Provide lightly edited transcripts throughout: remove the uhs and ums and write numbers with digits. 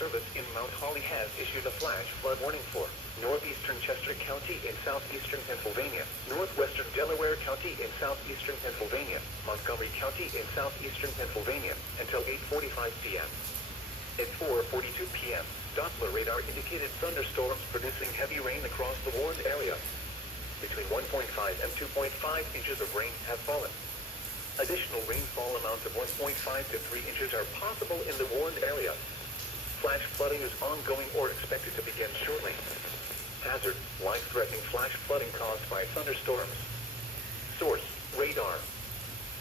Service in Mount Holly has issued a flash flood warning for northeastern Chester County in southeastern Pennsylvania, northwestern Delaware County in southeastern Pennsylvania, Montgomery County in southeastern Pennsylvania, until 8:45 p.m. At 4:42 p.m., Doppler radar indicated thunderstorms producing heavy rain across the warned area. Between 1.5 and 2.5 inches of rain have fallen. Additional rainfall amounts of 1.5 to 3 inches are possible in the warned area. Flash flooding is ongoing or expected to begin shortly. Hazard: life-threatening flash flooding caused by thunderstorms. Source: radar.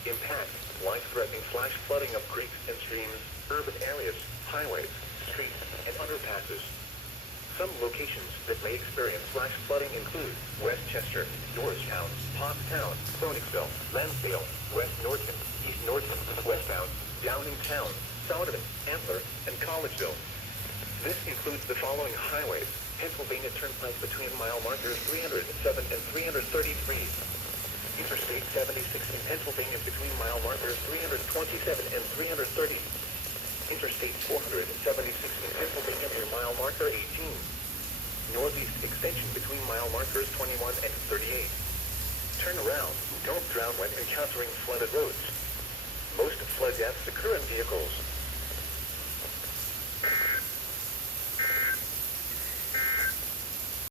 Impact: life-threatening flash flooding of creeks and streams, urban areas, highways, streets, and underpasses. Some locations that may experience flash flooding include Westchester, Norristown, Pottstown, Phoenixville, Lansdale, West Norton, East Norton, Westbound, Downingtown, Souderton, Antler, and Collegeville. This includes the following highways: Pennsylvania Turnpike between mile markers 307 and 333. Interstate 76 in Pennsylvania between mile markers 327 and 330. Interstate 476 in Pennsylvania near mile marker 18. Northeast extension between mile markers 21 and 38. Turn around. Don't drown when encountering flooded roads. Most flood deaths occur in vehicles